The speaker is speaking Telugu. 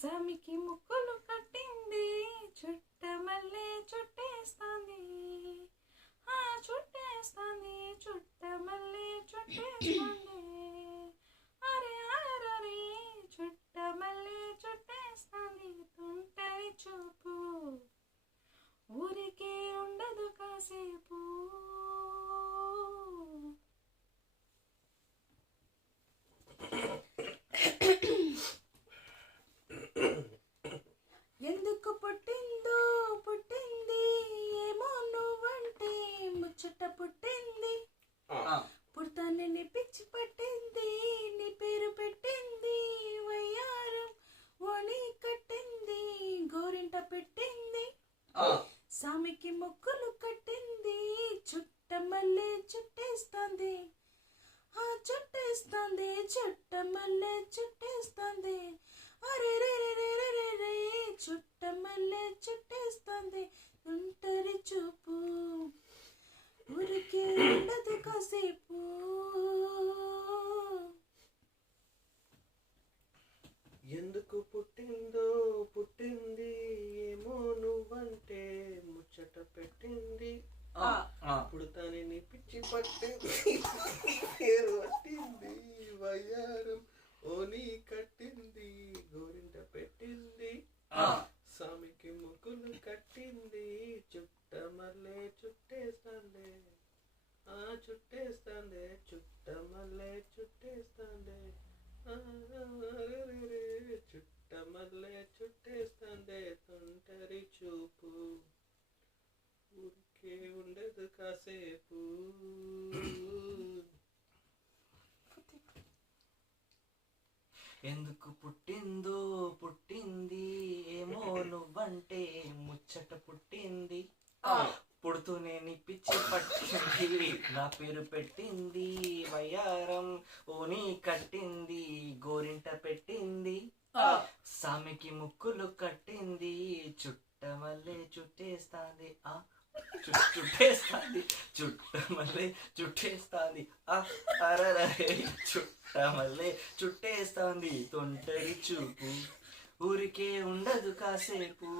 సామికి ముక్కులు కట్టింది చుట్టమల్లే చుట్టేస్తాంది చుట్టేస్తాంది చుట్టమల్లే చుట్టేస్తాంది అరే అరే చుట్టమల్లే చుట్టేస్తాంది తుంటరి చూపు ఊరికే ఉండదు కాసేపు ఎందుకు పుట్టిందో పుట్టింది ఏమో నువ్వంటే ముచ్చట పుట్టింది పుడతానే నీ పిచ్చి పట్టింది నీ పేరు పెట్టింది వయ్యారం ఓని కట్టింది గోరింట పెట్టింది సామికి ముక్కులు కట్టింది చుట్టమల్లే చుట్టేస్తుంది చుట్టేస్తుంది చుట్టమల్లే చుట్టేస్తుంది అరే రే రే రే రే చుట్టమల్లే చుట్టేస్తుంది ఒంటరి చూపు ఊరికే ఉండదు కాసేపు ఎందుకు పుట్టిందో పుట్టింది ఏమో నువ్వంటే ముచ్చట పెట్టింది పుడతానే నీ పిచ్చి పట్టింది పేరు పట్టింది వయ్యారం ఓని కట్టింది గోరింట పెట్టింది సామికి ముక్కులు కట్టింది చుట్టమల్లే చుట్టేస్తాందే చుట్టేస్తాందే చుట్టమల్లే చుట్టేస్తాందే చుట్టమల్లే చుట్టేస్తాందే తొంటరి చూపు ఊరికే ఉండదు కాసేపు ఎందుకు పుట్టిందో పుట్టింది ఏమో నువ్వంటే ముచ్చట పుట్టింది పుడుతూనే నీ పిచ్చి పట్టింది నా పేరు పెట్టింది వయ్యారం ఓని కట్టింది గోరింట పెట్టింది సామికి ముక్కులు కట్టింది చుట్టమల్లే చుట్టేస్తాంది చుట్టేస్తాంది చుట్టమల్లే చుట్టేస్తాంది అరరే చుట్టమల్లే చుట్టేస్తాంది తొంటరి చూపు ఊరికే ఉండదు కాసేపు